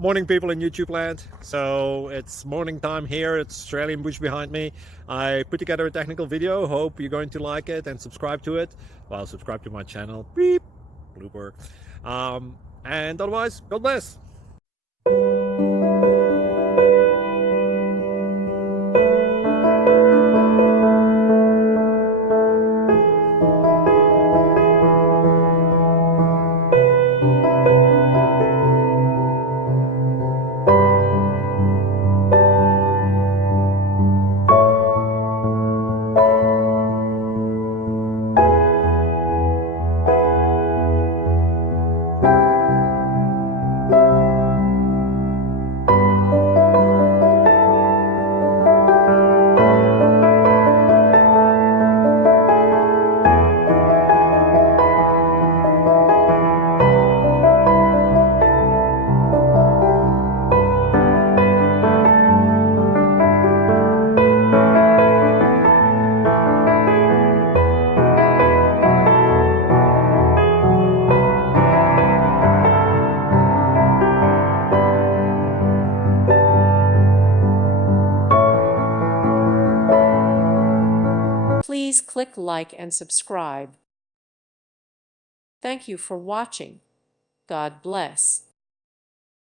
Morning, people in YouTube land. So it's morning time here. It's Australian bush behind me. I put together a technical video. Hope you're going to like it and subscribe to it. Well, subscribe to my channel. Beep, blooper. And otherwise, God bless. Please click like and subscribe. Thank you for watching. God bless.